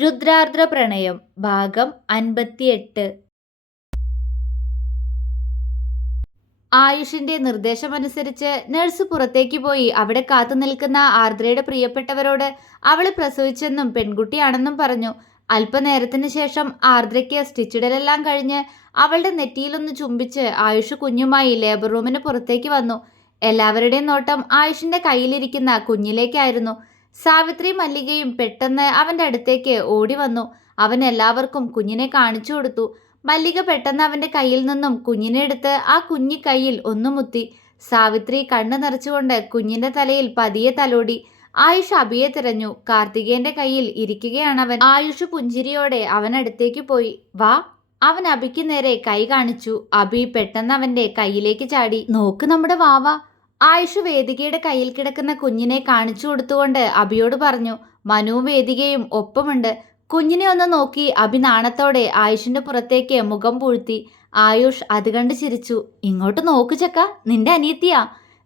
രുദ്രാർദ്ര പ്രണയം ഭാഗം അൻപത്തിയെട്ട്. ആയുഷിന്റെ നിർദ്ദേശമനുസരിച്ച് നഴ്സ് പുറത്തേക്ക് പോയി അവിടെ കാത്തു നിൽക്കുന്ന ആർദ്രയുടെ പ്രിയപ്പെട്ടവരോട് അവൾ പ്രസവിച്ചെന്നും പെൺകുട്ടിയാണെന്നും പറഞ്ഞു. അല്പനേരത്തിന് ശേഷം ആർദ്രയ്ക്ക് സ്റ്റിച്ചിടലെല്ലാം കഴിഞ്ഞ് അവളുടെ നെറ്റിയിലൊന്ന് ചുംബിച്ച് ആയുഷ് കുഞ്ഞുമായി ലേബർ റൂമിന് പുറത്തേക്ക് വന്നു. എല്ലാവരുടെയും നോട്ടം ആയുഷിന്റെ കയ്യിലിരിക്കുന്ന കുഞ്ഞിലേക്കായിരുന്നു. സാവിത്രി മല്ലികയും പെട്ടെന്ന് അവന്റെ അടുത്തേക്ക് ഓടി വന്നു. അവൻ എല്ലാവർക്കും കുഞ്ഞിനെ കാണിച്ചു കൊടുത്തു. മല്ലിക പെട്ടെന്ന് അവന്റെ കയ്യിൽ നിന്നും കുഞ്ഞിനെ എടുത്ത് ആ കുഞ്ഞി കയ്യിൽ ഒന്നു മുത്തി. സാവിത്രി കണ്ണു നിറച്ചുകൊണ്ട് കുഞ്ഞിന്റെ തലയിൽ പതിയെ തലോടി. ആയുഷ് അബിയെ തിരഞ്ഞു. കാർത്തികേന്റെ കയ്യിൽ ഇരിക്കുകയാണ് അവൻ. ആയുഷ് പുഞ്ചിരിയോടെ അവനടുത്തേക്ക് പോയി. വാ. അവൻ അബിക്ക് നേരെ കൈ കാണിച്ചു. അബി പെട്ടെന്ന് അവന്റെ കയ്യിലേക്ക് ചാടി. നോക്ക് നമ്മുടെ വാവ. ആയുഷ് വേദികയുടെ കയ്യിൽ കിടക്കുന്ന കുഞ്ഞിനെ കാണിച്ചു കൊടുത്തുകൊണ്ട് അബിയോട് പറഞ്ഞു മനുവും വേദികയും ഒപ്പമുണ്ട്. കുഞ്ഞിനെ ഒന്ന് നോക്കി. അഭി നാണത്തോടെ ആയുഷിന്റെ പുറത്തേക്ക് മുഖം പൂഴ്ത്തി ആയുഷ് അത് കണ്ട് ചിരിച്ചു. ഇങ്ങോട്ട് നോക്ക് ചക്ക നിന്റെ അനിയത്തിയാ.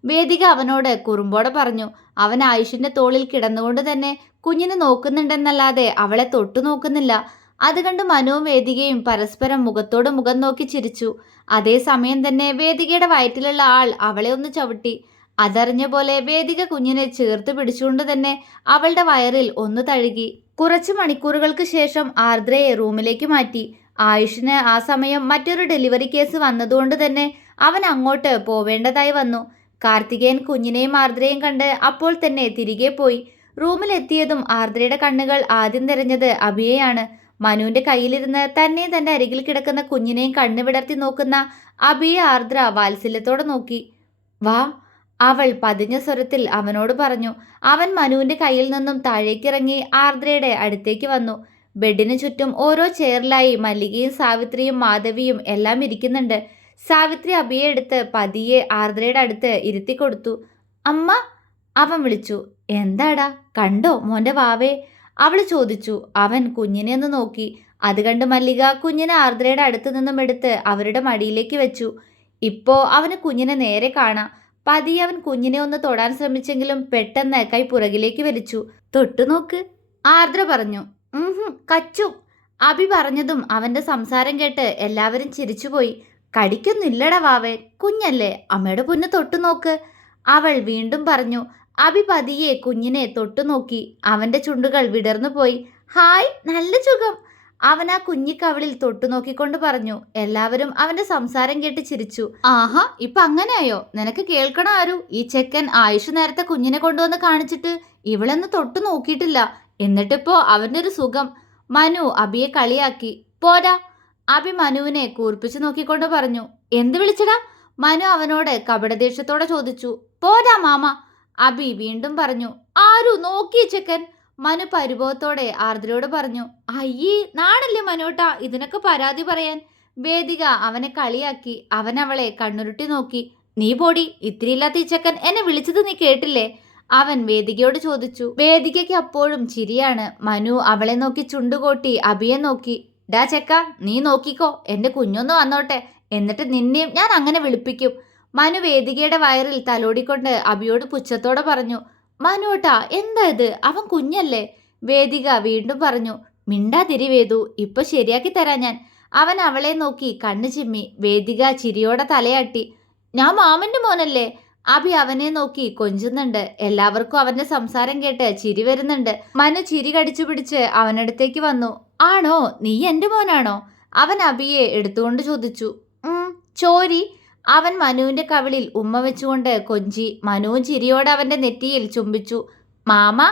വേദിക അവനോട് കുറുമ്പോടെ പറഞ്ഞു അവൻ ആയുഷിന്റെ തോളിൽ കിടന്നുകൊണ്ട് തന്നെ കുഞ്ഞിനെ നോക്കുന്നുണ്ടെന്നല്ലാതെ അവളെ തൊട്ടു നോക്കുന്നില്ല അത് കണ്ട് മനുവും വേദികയും പരസ്പരം മുഖത്തോട് മുഖം നോക്കി ചിരിച്ചു. അതേസമയം തന്നെ വേദികയുടെ വയറ്റിലുള്ള ആൾ അവളെ ഒന്ന് ചവിട്ടി. അതറിഞ്ഞ പോലെ വേദിക കുഞ്ഞിനെ ചേർത്ത് പിടിച്ചുകൊണ്ട് തന്നെ അവളുടെ വയറിൽ ഒന്ന് തഴുകി. കുറച്ച് മണിക്കൂറുകൾക്ക് ശേഷം ആർദ്രയെ റൂമിലേക്ക് മാറ്റി. ആയുഷിന് ആ സമയം മറ്റൊരു ഡെലിവറി കേസ് വന്നതുകൊണ്ട് തന്നെ അവൻ അങ്ങോട്ട് പോവേണ്ടതായി വന്നു. കാർത്തികേയൻ കുഞ്ഞിനെയും ആർദ്രയും കണ്ട് അപ്പോൾ തന്നെ തിരികെ പോയി. റൂമിലെത്തിയതും ആർദ്രയുടെ കണ്ണുകൾ ആദ്യം തിരഞ്ഞത് അഭിയെയാണ്. മനുവിന്റെ കയ്യിലിരുന്ന് തന്നെ തന്റെ അരികിൽ കിടക്കുന്ന കുഞ്ഞിനെയും കണ്ണു വിടർത്തി നോക്കുന്ന അബിയെ ആർദ്ര വാത്സല്യത്തോടെ നോക്കി. വാ അവൾ പതിഞ്ഞ സ്വരത്തിൽ അവനോട് പറഞ്ഞു. അവൻ മനുവിന്റെ കയ്യിൽ നിന്നും താഴേക്കിറങ്ങി ആർദ്രയുടെ അടുത്തേക്ക് വന്നു. ബെഡിന് ചുറ്റും ഓരോ ചെയറിലായി മല്ലികയും സാവിത്രിയും മാധവിയും എല്ലാം ഇരിക്കുന്നുണ്ട്. സാവിത്രി അഭിയെ എടുത്ത് പതിയെ ആർദ്രയുടെ അടുത്ത് ഇരുത്തി കൊടുത്തു അമ്മ അവൻ വിളിച്ചു. എന്താടാ? കണ്ടോ മോന്റെ വാവേ? അവൾ ചോദിച്ചു അവൻ കുഞ്ഞിനെ ഒന്ന് നോക്കി. അത് കണ്ട് മല്ലിക കുഞ്ഞിനെ ആർദ്രയുടെ അടുത്ത് നിന്നും എടുത്ത് അവരുടെ മടിയിലേക്ക് വെച്ചു. ഇപ്പോൾ അവന് കുഞ്ഞിനെ നേരെ കാണാം. പതിയെ അവൻ കുഞ്ഞിനെ ഒന്ന് തൊടാൻ ശ്രമിച്ചെങ്കിലും പെട്ടെന്ന് കൈ പുറകിലേക്ക് വലിച്ചു. തൊട്ടു നോക്ക് ആർദ്ര പറഞ്ഞു. കച്ചു. അഭി പറഞ്ഞതും അവന്റെ സംസാരം കേട്ട് എല്ലാവരും ചിരിച്ചുപോയി. കടിക്കൊന്നില്ലട വാവേ കുഞ്ഞല്ലേ അമ്മയുടെ പൊന്ന് തൊട്ടു നോക്ക്. അവൾ വീണ്ടും പറഞ്ഞു അഭി പതിയെ കുഞ്ഞിനെ തൊട്ടുനോക്കി അവന്റെ ചുണ്ടുകൾ വിടർന്നു പോയി. ഹായ് നല്ല സുഖം. അവൻ ആ കുഞ്ഞിക്കവളിൽ തൊട്ടു നോക്കിക്കൊണ്ട് പറഞ്ഞു. എല്ലാവരും അവന്റെ സംസാരം കേട്ട് ചിരിച്ചു. ആഹാ ഇപ്പൊ അങ്ങനെയായോ? നിനക്ക് കേൾക്കണം ആരു? ഈ ചെക്കൻ ആയുഷ് നേരത്തെ കുഞ്ഞിനെ കൊണ്ടുവന്ന് കാണിച്ചിട്ട് ഇവളെന്ന് തൊട്ടു നോക്കിയിട്ടില്ല. എന്നിട്ടിപ്പോ അവന്റെ ഒരു സുഖം. മനു അബിയെ കളിയാക്കി. പോരാ. അബി മനുവിനെ കൂർപ്പിച്ചു നോക്കിക്കൊണ്ട് പറഞ്ഞു. എന്ത് വിളിച്ചടാ? മനു അവനോട് കപടദേഷ്യത്തോടെ ചോദിച്ചു. പോരാ മാമ. അബി വീണ്ടും പറഞ്ഞു ആരു? നോക്കി ചെക്കൻ. മനു പരിഭവത്തോടെ ആർദ്രയോട് പറഞ്ഞു അയ്യേ നാണല്ലേ മനോട്ട ഇതിനൊക്കെ പരാതി പറയാൻ. വേദിക അവനെ കളിയാക്കി അവൻ അവളെ കണ്ണുരുട്ടി നോക്കി നീ പോടി ഇത്തിരിയില്ലാത്ത ഈ ചെക്കൻ എന്നെ വിളിച്ചത് നീ കേട്ടില്ലേ? അവൻ വേദികയോട് ചോദിച്ചു വേദികയ്ക്ക് അപ്പോഴും ചിരിയാണ്. മനു അവളെ നോക്കി ചുണ്ടുകോട്ടി അബിയെ നോക്കി ഡാ ചെക്ക നീ നോക്കിക്കോ എന്റെ കുഞ്ഞൊന്ന് വന്നോട്ടെ എന്നിട്ട് നിന്നെയും ഞാൻ അങ്ങനെ വിളിപ്പിക്കും. മനു വേദികയുടെ വയറിൽ തലോടിക്കൊണ്ട് അഭിയോട് പുച്ഛത്തോടെ പറഞ്ഞു മനുട്ടാ എന്താ ഇത്? അവൻ കുഞ്ഞല്ലേ? വേദിക വീണ്ടും പറഞ്ഞു മിണ്ടാതിരി വേദു ഇപ്പൊ ശരിയാക്കി തരാം ഞാൻ. അവൻ അവളെ നോക്കി കണ്ണു ചിമ്മി വേദിക ചിരിയോടെ തലയാട്ടി ഞാൻ മാമന്റെ മോനല്ലേ? അഭി അവനെ നോക്കി കൊഞ്ചുന്നുണ്ട് എല്ലാവർക്കും അവന്റെ സംസാരം കേട്ട് ചിരി വരുന്നുണ്ട്. മനു ചിരി കടിച്ചു പിടിച്ച് അവനടുത്തേക്ക് വന്നു ആണോ നീ എന്റെ മോനാണോ? അവൻ അഭിയെ എടുത്തുകൊണ്ട് ചോദിച്ചു ചോരി അവൻ മനുവിന്റെ കവിളിൽ ഉമ്മ വെച്ചുകൊണ്ട് കൊഞ്ചി മനു ചിരിയോടെ അവന്റെ നെറ്റിയിൽ ചുംബിച്ചു. മാമ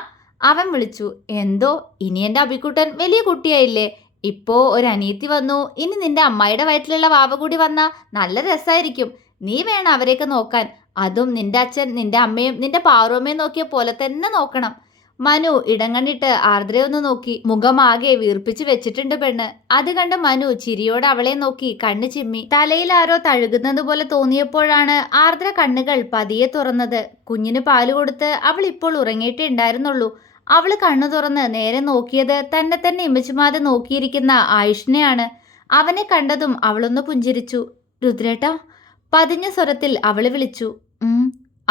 അവൻ വിളിച്ചു. എന്തോ ഇനി എന്റെ അഭിക്കുട്ടൻ വലിയ കുട്ടിയായില്ലേ? ഇപ്പോൾ ഒരു അനിയത്തി വന്നു. ഇനി നിന്റെ അമ്മായിയുടെ വയറ്റിലുള്ള വാവ കൂടി വന്നാൽ നല്ല രസമായിരിക്കും നീ വേണം അവരെയൊക്കെ നോക്കാൻ. അതും നിന്റെ അച്ഛൻ നിന്റെ അമ്മയും നിന്റെ പാറുമ്മയും നോക്കിയ പോലെ തന്നെ നോക്കണം. മനു ഇടങ്ങണ്ണിട്ട് ആർദ്രയൊന്ന് നോക്കി. മുഖമാകെ വീർപ്പിച്ച് വെച്ചിട്ടുണ്ട് പെണ്ണ്. അത് കണ്ട് മനു ചിരിയോടെ അവളെ നോക്കി കണ്ണു ചിമ്മി. തലയിൽ ആരോ തഴുകുന്നത് പോലെ തോന്നിയപ്പോഴാണ് ആർദ്ര കണ്ണുകൾ പതിയെ തുറന്നത്. കുഞ്ഞിന് പാൽ കൊടുത്ത് അവൾ ഇപ്പോൾ ഉറങ്ങിയിട്ടേ ഉണ്ടായിരുന്നുള്ളൂ. അവൾ കണ്ണു തുറന്ന് നേരെ നോക്കിയത് തന്നെ തന്നെ ഇമിച്ചുമാതെ നോക്കിയിരിക്കുന്ന ആയുഷിനെയാണ്. അവനെ കണ്ടതും അവളൊന്ന് പുഞ്ചിരിച്ചു. രുദ്രേട്ട പതിഞ്ഞ സ്വരത്തിൽ അവൾ വിളിച്ചു.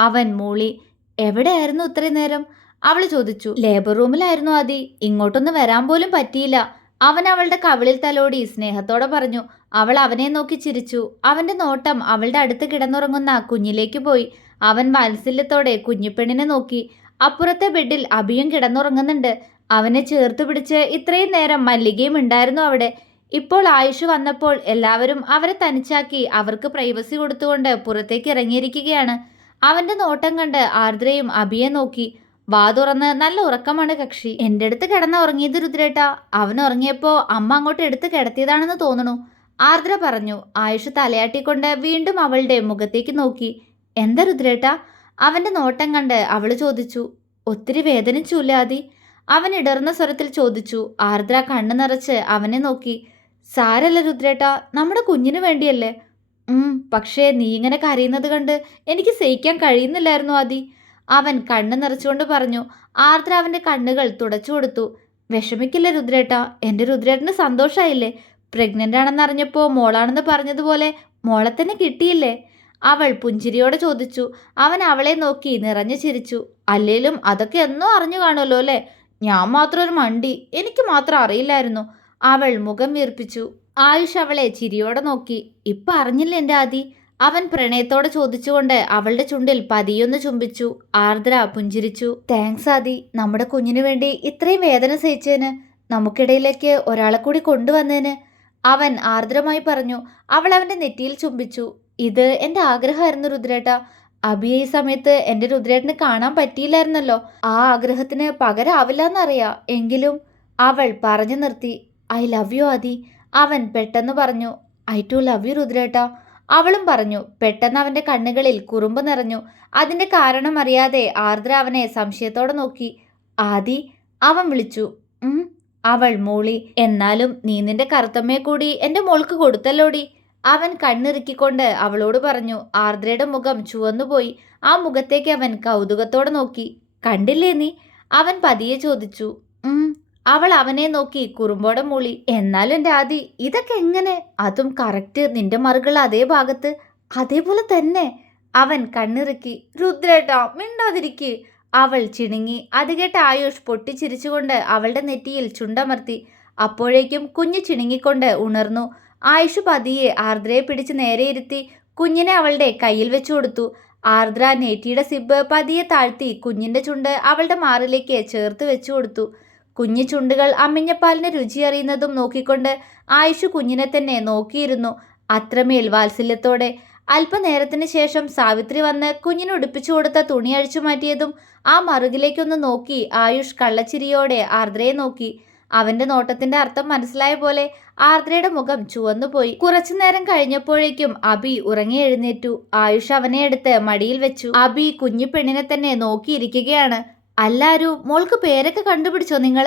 അവൻ മൂളി. എവിടെയായിരുന്നു ഇത്രയും നേരം? അവൾ ചോദിച്ചു ലേബർ റൂമിലായിരുന്നു ആദി. ഇങ്ങോട്ടൊന്ന് വരാൻ പോലും പറ്റിയില്ല. അവൻ അവളുടെ കവിളിൽ തലോടി സ്നേഹത്തോടെ പറഞ്ഞു അവൾ അവനെ നോക്കി ചിരിച്ചു. അവന്റെ നോട്ടം അവളുടെ അടുത്ത് കിടന്നുറങ്ങുന്ന കുഞ്ഞിലേക്ക് പോയി. അവൻ വാത്സല്യത്തോടെ കുഞ്ഞിപ്പെണ്ണിനെ നോക്കി. അപ്പുറത്തെ ബെഡിൽ അഭിയും കിടന്നുറങ്ങുന്നുണ്ട്. അവനെ ചേർത്ത് പിടിച്ച് ഇത്രയും നേരം മല്ലികയും ഉണ്ടായിരുന്നു അവിടെ. ഇപ്പോൾ ആയുഷ് വന്നപ്പോൾ എല്ലാവരും അവരെ തനിച്ചാക്കി അവർക്ക് പ്രൈവസി കൊടുത്തുകൊണ്ട് പുറത്തേക്ക് ഇറങ്ങിയിരിക്കുകയാണ്. അവന്റെ നോട്ടം കണ്ട് ആർദ്രയും അഭിയെ നോക്കി. വാ തുറന്ന് നല്ല ഉറക്കമാണ് കക്ഷി. എന്റെ അടുത്ത് കിടന്ന ഉറങ്ങിയത് രുദ്രേട്ട. അവൻ ഉറങ്ങിയപ്പോൾ അമ്മ അങ്ങോട്ട് എടുത്ത് കിടത്തിയതാണെന്ന് തോന്നുന്നു. ആർദ്ര പറഞ്ഞു. ആയുഷ് തലയാട്ടിക്കൊണ്ട് വീണ്ടും അവളുടെ മുഖത്തേക്ക് നോക്കി. എന്താ രുദ്രേട്ട? അവന്റെ നോട്ടം കണ്ട് അവൾ ചോദിച്ചു. ഒത്തിരി വേദനിച്ചൂല്ലാതി അവൻ ഇടർന്ന സ്വരത്തിൽ ചോദിച്ചു. ആർദ്ര കണ്ണു നിറച്ച് അവനെ നോക്കി. സാരല്ല രുദ്രേട്ട നമ്മുടെ കുഞ്ഞിനു വേണ്ടിയല്ലേ? പക്ഷേ നീ ഇങ്ങനെ കരയുന്നത് കണ്ട് എനിക്ക് സഹിക്കാൻ കഴിയുന്നില്ലായിരുന്നു ആദി. അവൻ കണ്ണു നിറച്ചുകൊണ്ട് പറഞ്ഞു ആർദ്ര അവന്റെ കണ്ണുകൾ തുടച്ചു കൊടുത്തു. വിഷമിക്കില്ല രുദ്രേട്ട? എന്റെ രുദ്രേട്ടന് സന്തോഷമായില്ലേ പ്രഗ്നന്റ് ആണെന്ന് അറിഞ്ഞപ്പോൾ മോളാണെന്ന് പറഞ്ഞതുപോലെ മോളെ തന്നെ കിട്ടിയില്ലേ? അവൾ പുഞ്ചിരിയോടെ ചോദിച്ചു അവൻ അവളെ നോക്കി നിറഞ്ഞു ചിരിച്ചു. അല്ലേലും അതൊക്കെ എന്നോ അറിഞ്ഞു കാണുമല്ലോ അല്ലേ? ഞാൻ മാത്രം ഒരു മണ്ടി. എനിക്ക് മാത്രം അറിയില്ലായിരുന്നു. അവൾ മുഖം വീർപ്പിച്ചു. ആയുഷ് അവളെ ചിരിയോടെ നോക്കി ഇപ്പം അറിഞ്ഞില്ല എന്റെ ആദി? അവൻ പ്രണയത്തോടെ ചോദിച്ചുകൊണ്ട് അവളുടെ ചുണ്ടിൽ പതിയൊന്ന് ചുംബിച്ചു. ആർദ്ര പുഞ്ചിരിച്ചു. താങ്ക്സ് ആദി. നമ്മുടെ കുഞ്ഞിനു വേണ്ടി ഇത്രയും വേദന സഹിച്ചതിന് നമുക്കിടയിലേക്ക് ഒരാളെ കൂടി കൊണ്ടുവന്നതിന് അവൻ ആർദ്രമായി പറഞ്ഞു. അവൾ അവന്റെ നെറ്റിയിൽ ചുംബിച്ചു. ഇത് എന്റെ ആഗ്രഹമായിരുന്നു രുദ്രേട്ട. അബി ഈ സമയത്ത് എന്റെ രുദ്രേട്ടന് കാണാൻ പറ്റിയില്ലായിരുന്നല്ലോ. ആ ആഗ്രഹത്തിന് പകരാവില്ല എന്നറിയാം എങ്കിലും അവൾ പറഞ്ഞു നിർത്തി. I love you Adi. അവൻ പെട്ടെന്ന് പറഞ്ഞു. ഐ ടു ലവ് യു രുദ്രേട്ട. അവളും പറഞ്ഞു പെട്ടെന്ന് അവന്റെ കണ്ണുകളിൽ കുറുമ്പ് നിറഞ്ഞു. അതിന്റെ കാരണം അറിയാതെ ആർദ്ര അവനെ സംശയത്തോടെ നോക്കി. ആദി അവൻ വിളിച്ചു. അവൾ മോളി. എന്നാലും നീ നിന്റെ കറുത്തമ്മയെ കൂടി എന്റെ മോൾക്ക് കൊടുത്തല്ലോടി? അവൻ കണ്ണിറുക്കിക്കൊണ്ട് അവളോട് പറഞ്ഞു. ആർദ്രയുടെ മുഖം ചുവന്നുപോയി. ആ മുഖത്തേക്ക് അവൻ കൗതുകത്തോടെ നോക്കി. കണ്ടില്ലേ നീ? അവൻ പതിയെ ചോദിച്ചു. അവൾ അവനെ നോക്കി കുറുമ്പോടെ മൂളി എന്നാലും രാധി ഇതൊക്കെ എങ്ങനെ? അതും കറക്റ്റ് നിന്റെ മറുകൾ അതേ ഭാഗത്ത്. അതേപോലെ തന്നെ. അവൻ കണ്ണിറുക്കി രുദ്രേട്ടാ മിണ്ടാതിരിക്ക്. അവൾ ചിണുങ്ങി അത് കേട്ട ആയുഷ് പൊട്ടിച്ചിരിച്ചുകൊണ്ട് അവളുടെ നെറ്റിയിൽ ചുണ്ടമർത്തി അപ്പോഴേക്കും കുഞ്ഞ് ചിണുങ്ങിക്കൊണ്ട് ഉണർന്നു. ആയുഷ് പതിയെ ആർദ്രയെ പിടിച്ച് നേരെ ഇരുത്തി കുഞ്ഞിനെ അവളുടെ കയ്യിൽ വെച്ചു കൊടുത്തു. ആർദ്ര നെറ്റിയുടെ സിബ് പതിയെ താഴ്ത്തി കുഞ്ഞിന്റെ ചുണ്ട് അവളുടെ മാറിലേക്ക് ചേർത്ത് വെച്ചു കൊടുത്തു. കുഞ്ഞു ചുണ്ടുകൾ അമ്മിഞ്ഞപ്പാലിന് രുചി അറിയുന്നതും നോക്കിക്കൊണ്ട് ആയുഷ് കുഞ്ഞിനെ തന്നെ നോക്കിയിരുന്നു. അത്രമേൽ വാത്സല്യത്തോടെ അല്പനേരത്തിന് ശേഷം സാവിത്രി വന്ന് കുഞ്ഞിന് ഉടുപ്പിച്ചു കൊടുത്ത തുണി അഴിച്ചു മാറ്റിയതും ആ മറുകിലേക്കൊന്ന് നോക്കി ആയുഷ് കള്ളച്ചിരിയോടെ ആർദ്രയെ നോക്കി. അവന്റെ നോട്ടത്തിന്റെ അർത്ഥം മനസ്സിലായ പോലെ ആർദ്രയുടെ മുഖം ചുവന്നുപോയി കുറച്ചു നേരം കഴിഞ്ഞപ്പോഴേക്കും അബി ഉറങ്ങി എഴുന്നേറ്റു. ആയുഷ് അവനെ എടുത്ത് മടിയിൽ വെച്ചു. അബി കുഞ്ഞു പെണ്ണിനെ തന്നെ നോക്കിയിരിക്കുകയാണ്. അല്ലാരും മോൾക്ക് പേരൊക്കെ കണ്ടുപിടിച്ചോ നിങ്ങൾ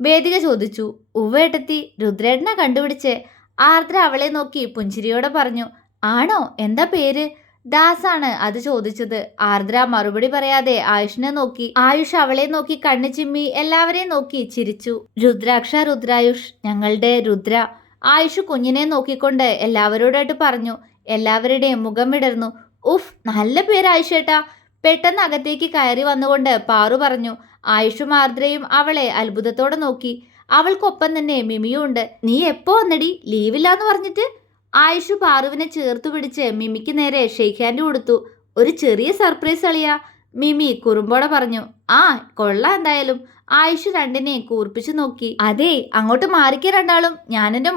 വേദിക ചോദിച്ചു. ഉവേട്ടത്തി രുദ്രേട്ടനാ കണ്ടുപിടിച്ച്. ആർദ്ര അവളെ നോക്കി പുഞ്ചിരിയോടെ പറഞ്ഞു ആണോ? എന്താ പേര്? ദാസാണ് അത് ചോദിച്ചത്. ആർദ്ര മറുപടി പറയാതെ ആയുഷിനെ നോക്കി ആയുഷ് അവളെ നോക്കി കണ്ണു ചിമ്മി എല്ലാവരെയും നോക്കി ചിരിച്ചു. രുദ്രാക്ഷ രുദ്രായുഷ് ഞങ്ങളുടെ രുദ്ര. ആയുഷ് കുഞ്ഞിനെ നോക്കിക്കൊണ്ട് എല്ലാവരോടായിട്ട് പറഞ്ഞു. എല്ലാവരുടെയും മുഖം വിടർന്നു. ഉഫ് നല്ല പേര് ആയുഷേട്ടാ. പെട്ടെന്ന് അകത്തേക്ക് കയറി വന്നുകൊണ്ട് പാറു പറഞ്ഞു ആയുഷും ആർദ്രയും അവളെ അത്ഭുതത്തോടെ നോക്കി. അവൾക്കൊപ്പം തന്നെ മിമിയും ഉണ്ട്. നീ എപ്പോ വന്നടി? ലീവില്ലാന്ന് പറഞ്ഞിട്ട്? ആയുഷു പാറുവിനെ ചേർത്ത് പിടിച്ച് മിമിക്ക് നേരെ ഷെയ്ക്ക് ഹാൻഡ് കൊടുത്തു. ഒരു ചെറിയ സർപ്രൈസ് അളിയാ. മിമി കുറുമ്പോടെ പറഞ്ഞു ആ കൊള്ള എന്തായാലും. ആയുഷ് രണ്ടിനെയും കൂർപ്പിച്ചു നോക്കി. അതെ അങ്ങോട്ട് മാറിക്ക രണ്ടാളും. ഞാൻ എന്റെ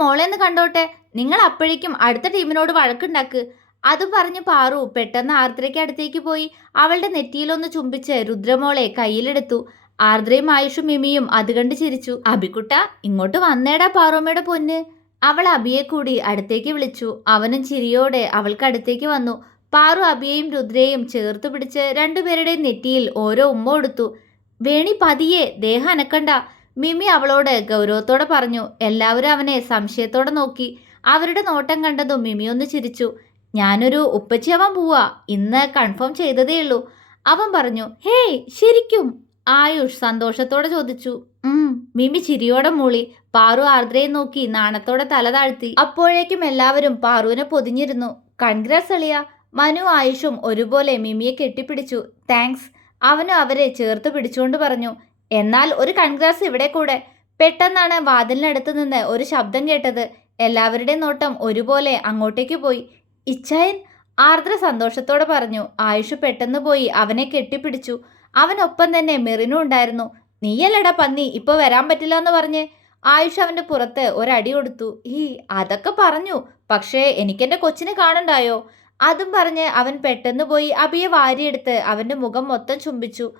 കണ്ടോട്ടെ. നിങ്ങൾ അപ്പോഴേക്കും അടുത്ത ടീമിനോട് വഴക്കുണ്ടാക്ക്. അതും പറഞ്ഞ് പാറു പെട്ടെന്ന് ആർദ്രയ്ക്ക് അടുത്തേക്ക് പോയി. അവളുടെ നെറ്റിയിലൊന്ന് ചുംബിച്ച് രുദ്രമോളെ കയ്യിലെടുത്തു. ആർദ്രയും ആയുഷും മിമിയും അത് കണ്ട് ചിരിച്ചു. അബിക്കുട്ട ഇങ്ങോട്ട് വന്നേടാ പാറോമ്മയുടെ പൊന്ന്. അവൾ അബിയെ കൂടി അടുത്തേക്ക് വിളിച്ചു. അവനും ചിരിയോടെ അവൾക്ക് അടുത്തേക്ക് വന്നു. പാറു അബിയെയും രുദ്രയെയും ചേർത്ത് പിടിച്ച് രണ്ടുപേരുടെയും നെറ്റിയിൽ ഓരോ ഉമ്മ കൊടുത്തു. വേണി പതിയെ ദേഹം അനക്കണ്ട. മിമി അവളോട് ഗൗരവത്തോടെ പറഞ്ഞു. എല്ലാവരും അവനെ സംശയത്തോടെ നോക്കി. അവരുടെ നോട്ടം കണ്ടതും മിമി ഒന്ന് ചിരിച്ചു. ഞാനൊരു ഉപ്പച്ചിയാവാൻ പോവാ. ഇന്ന് കൺഫേം ചെയ്തതേ ഉള്ളൂ. അവൻ പറഞ്ഞു ഹേയ് ശരിക്കും? ആയുഷ് സന്തോഷത്തോടെ ചോദിച്ചു. ഉം മിമി ചിരിയോടെ മൂളി. പാറു ആർദ്രയെ നോക്കി നാണത്തോടെ തല താഴ്ത്തി. അപ്പോഴേക്കും എല്ലാവരും പാറുവിനെ പൊതിഞ്ഞിരുന്നു. കൺഗ്രാസ് അളിയ. മനു ആയുഷും ഒരുപോലെ മിമിയെ കെട്ടിപ്പിടിച്ചു. താങ്ക്സ് അവനും അവരെ ചേർത്ത് പിടിച്ചുകൊണ്ട് പറഞ്ഞു എന്നാൽ ഒരു കൺഗ്രാസ് ഇവിടെ കൂടെ. പെട്ടെന്നാണ് വാതിലിനടുത്ത് നിന്ന് ഒരു ശബ്ദം കേട്ടത്. എല്ലാവരുടെയും നോട്ടം ഒരുപോലെ അങ്ങോട്ടേക്ക് പോയി. ഇച്ചായൻ ആർദ്ര സന്തോഷത്തോടെ പറഞ്ഞു ആയുഷ് പെട്ടെന്ന് പോയി അവനെ കെട്ടിപ്പിടിച്ചു. അവനൊപ്പം തന്നെ മെറിനും ഉണ്ടായിരുന്നു. നീയല്ലടാ പന്നി ഇപ്പൊ വരാൻ പറ്റില്ല എന്ന് പറഞ്ഞ് ആയുഷ് അവന്റെ പുറത്ത് ഒരടി കൊടുത്തു. ഈ അതൊക്കെ പറഞ്ഞു. പക്ഷേ എനിക്കെന്റെ കൊച്ചിനെ കാണണ്ടായോ? അതും പറഞ്ഞ് അവൻ പെട്ടെന്ന് പോയി അബിയെ വാരിയെടുത്ത് അവന്റെ മുഖം മൊത്തം ചുംബിച്ചു.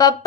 പപ്പ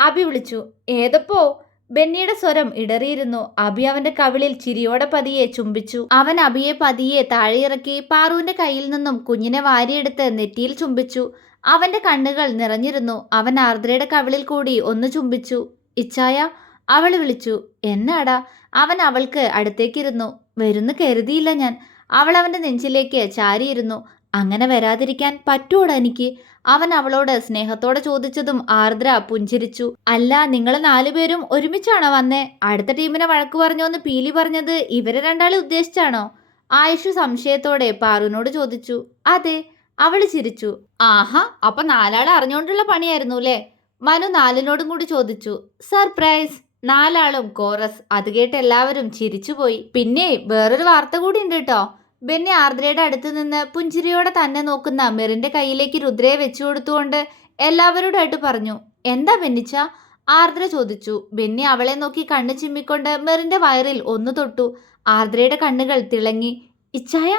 അബി വിളിച്ചു ഏതപ്പോ? ബെന്നിയുടെ സ്വരം ഇടറിയിരുന്നു. അബി അവന്റെ കവിളിൽ ചിരിയോടെ പതിയെ ചുംബിച്ചു. അവൻ അബിയെ പതിയെ താഴെയിറക്കി പാറുവിന്റെ കയ്യിൽ നിന്നും കുഞ്ഞിനെ വാരിയെടുത്ത് നെറ്റിയിൽ ചുംബിച്ചു. അവന്റെ കണ്ണുകൾ നിറഞ്ഞിരുന്നു. അവൻ ആർദ്രയുടെ കവിളിൽ കൂടി ഒന്ന് ചുംബിച്ചു. ഇച്ഛായ അവൾ വിളിച്ചു. എന്നാടാ? അവൻ അവൾക്ക് അടുത്തേക്കിരുന്നു. വരുന്നു കരുതിയില്ല ഞാൻ. അവൾ അവന്റെ നെഞ്ചിലേക്ക് ചാരിയിരുന്നു. അങ്ങനെ വരാതിരിക്കാൻ പറ്റൂടാ എനിക്ക്. അവൻ അവളോട് സ്നേഹത്തോടെ ചോദിച്ചതും ആർദ്ര പുഞ്ചിരിച്ചു. അല്ല നിങ്ങൾ നാലുപേരും ഒരുമിച്ചാണോ വന്നേ? അടുത്ത ടീമിനെ വഴക്ക് പറഞ്ഞോന്ന് പീലി പറഞ്ഞത് ഇവരെ രണ്ടാളെ ഉദ്ദേശിച്ചാണോ? ആയുഷ് സംശയത്തോടെ പാറുവിനോട് ചോദിച്ചു. അതെ അവൾ ചിരിച്ചു. ആഹാ അപ്പൊ നാലാൾ അറിഞ്ഞുകൊണ്ടുള്ള പണിയായിരുന്നു അല്ലേ മനു നാലിനോടും കൂടി ചോദിച്ചു. സർപ്രൈസ്. നാലാളും കോറസ്. അത് കേട്ട് എല്ലാവരും ചിരിച്ചുപോയി. പിന്നെ വേറൊരു വാർത്ത കൂടി ഉണ്ട് കേട്ടോ. ബെന്നി ആർദ്രയുടെ അടുത്ത് നിന്ന് പുഞ്ചിരിയോടെ തന്നെ നോക്കുന്ന മെറിന്റെ കയ്യിലേക്ക് രുദ്രയെ വെച്ചു കൊടുത്തുകൊണ്ട് എല്ലാവരോടായിട്ട് പറഞ്ഞു എന്താ ബെന്നിച്ച? ആർദ്ര ചോദിച്ചു. ബെന്നി അവളെ നോക്കി കണ്ണു ചിമ്മിക്കൊണ്ട് മെറിന്റെ വയറിൽ ഒന്ന് തൊട്ടു. ആർദ്രയുടെ കണ്ണുകൾ തിളങ്ങി. ഇച്ചായ?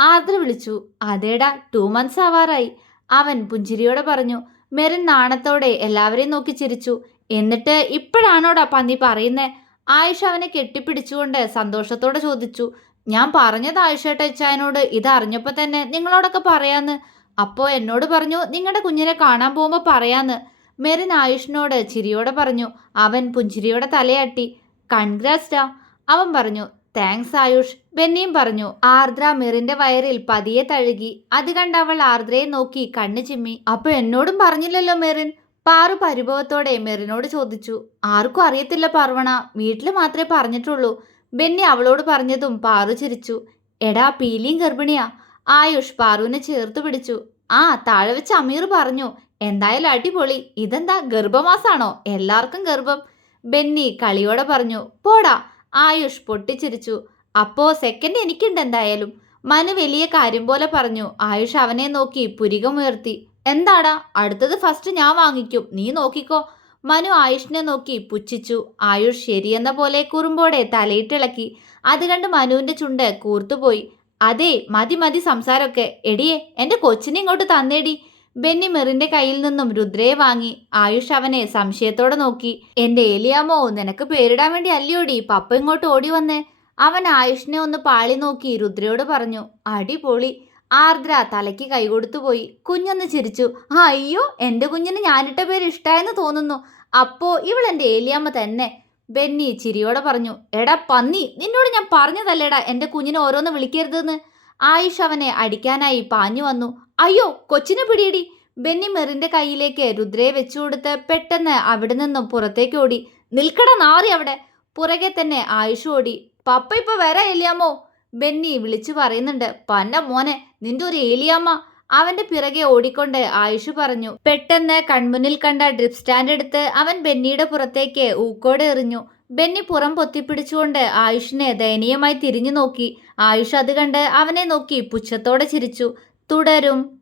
ആർദ്ര വിളിച്ചു. അതേടാ ടു മന്ത്സ് ആവാറായി. അവൻ പുഞ്ചിരിയോടെ പറഞ്ഞു. മെറിൻ നാണത്തോടെ എല്ലാവരെയും നോക്കി ചിരിച്ചു. എന്നിട്ട് ഇപ്പോഴാണോടാ പന്നി പറയുന്നേ? ആയിഷ അവനെ കെട്ടിപ്പിടിച്ചുകൊണ്ട് സന്തോഷത്തോടെ ചോദിച്ചു. ഞാൻ പറഞ്ഞത് ഇത് അറിഞ്ഞപ്പോൾ തന്നെ നിങ്ങളോടൊക്കെ പറയാന്ന്. അപ്പോൾ എന്നോട് പറഞ്ഞു നിങ്ങളുടെ കുഞ്ഞിനെ കാണാൻ പോകുമ്പോൾ പറയാന്ന്. മെറിൻ ആയുഷിനോട് ചിരിയോടെ പറഞ്ഞു അവൻ പുഞ്ചിരിയോടെ തലയാട്ടി. കൺഗ്രാസ്റ്റാ അവൻ പറഞ്ഞു താങ്ക്സ് ആയുഷ്. ബെന്നിയും പറഞ്ഞു ആർദ്ര മെറിന്റെ വയറിൽ പതിയെ തഴുകി. അത് കണ്ട് അവൾ ആർദ്രയെ നോക്കി കണ്ണു ചിമ്മി. അപ്പൊ എന്നോടും പറഞ്ഞില്ലല്ലോ മെറിൻ. പാറു പരിഭവത്തോടെ മെറിനോട് ചോദിച്ചു ആർക്കും അറിയത്തില്ല പാർവണ. വീട്ടിൽ മാത്രമേ പറഞ്ഞിട്ടുള്ളൂ. ബെന്നി അവളോട് പറഞ്ഞതും പാറു ചിരിച്ചു. എടാ പീലിയും ഗർഭിണിയാ. ആയുഷ് പാറുവിനെ ചേർത്ത് പിടിച്ചു. ആ താഴെ വെച്ച് അമീർ പറഞ്ഞു എന്തായാലും അടിപൊളി. ഇതെന്താ ഗർഭമാസാണോ? എല്ലാവർക്കും ഗർഭം. ബെന്നി കളിയോടെ പറഞ്ഞു പോടാ. ആയുഷ് പൊട്ടിച്ചിരിച്ചു. അപ്പോ സെക്കൻഡ് എനിക്കുണ്ട് എന്തായാലും. മനു വലിയ കാര്യം പോലെ പറഞ്ഞു. ആയുഷ് അവനെ നോക്കി പുരികമുയർത്തി. എന്താടാ അടുത്തത് ഫസ്റ്റ് ഞാൻ വാങ്ങിക്കും. നീ നോക്കിക്കോ. മനു ആയുഷിനെ നോക്കി പുച്ഛിച്ചു. ആയുഷ് ശരിയെന്ന പോലെ കുറുമ്പോടെ തലയിട്ടിളക്കി. അത് കണ്ട് മനുവിന്റെ ചുണ്ട് കൂർത്തുപോയി. അതെ മതി മതി സംസാരമൊക്കെ. എടിയെ എന്റെ കൊച്ചിനെ ഇങ്ങോട്ട് തന്നേടി. ബെന്നി മെറിന്റെ കയ്യിൽ നിന്നും രുദ്രയെ വാങ്ങി. ആയുഷ് അവനെ സംശയത്തോടെ നോക്കി. എന്റെ ഏലിയാമോ നിനക്ക് പേരിടാൻ വേണ്ടി അല്ലയോടി? പപ്പ ഇങ്ങോട്ട് ഓടി വന്നേ. അവൻ ആയുഷിനെ ഒന്ന് പാളി നോക്കി രുദ്രയോട് പറഞ്ഞു. അടിപൊളി. ആർദ്ര തലയ്ക്ക് കൈകൊടുത്തു പോയി. കുഞ്ഞൊന്ന് ചിരിച്ചു. അയ്യോ എന്റെ കുഞ്ഞിന് ഞാനിട്ട പേര് ഇഷ്ടായെന്ന് തോന്നുന്നു. അപ്പോ ഇവൾ എന്റെ ഏലിയമ്മ തന്നെ. ബെന്നി ചിരിയോടെ പറഞ്ഞു. എടാ പന്നി നിന്നോട് ഞാൻ പറഞ്ഞതല്ലേടാ എന്റെ കുഞ്ഞിനെ ഓരോന്ന് വിളിക്കരുതെന്ന്? ആയുഷ് അവനെ അടിക്കാനായി പാഞ്ഞു വന്നു. അയ്യോ കൊച്ചിനെ പിടിയിടി. ബെന്നി മെറിന്റെ കയ്യിലേക്ക് രുദ്രയെ വെച്ചു കൊടുത്ത് പെട്ടെന്ന് അവിടെ നിന്നും പുറത്തേക്ക് ഓടി. നിൽക്കട നാറി അവിടെ. പുറകെ തന്നെ ആയുഷ് ഓടി. പപ്പ ഇപ്പൊ വരാ എലിയാമോ ബെന്നി വിളിച്ചു പറയുന്നുണ്ട് പന്ന മോനെ നിന്റെ ഒരു ഏലിയാമ്മ അവന്റെ പിറകെ ഓടിക്കൊണ്ട് ആയുഷ് പറഞ്ഞു പെട്ടെന്ന് കൺമുന്നിൽ കണ്ട ഡ്രിപ് സ്റ്റാൻഡ് എടുത്ത് അവൻ ബെന്നിയുടെ പുറത്തേക്ക് ഊക്കോടെ എറിഞ്ഞു. ബെന്നി പുറം പൊത്തിപ്പിടിച്ചുകൊണ്ട് ആയുഷിനെ ദയനീയമായി തിരിഞ്ഞു നോക്കി. ആയുഷ് അത് കണ്ട് അവനെ നോക്കി പുച്ഛത്തോടെ ചിരിച്ചു. തുടരും.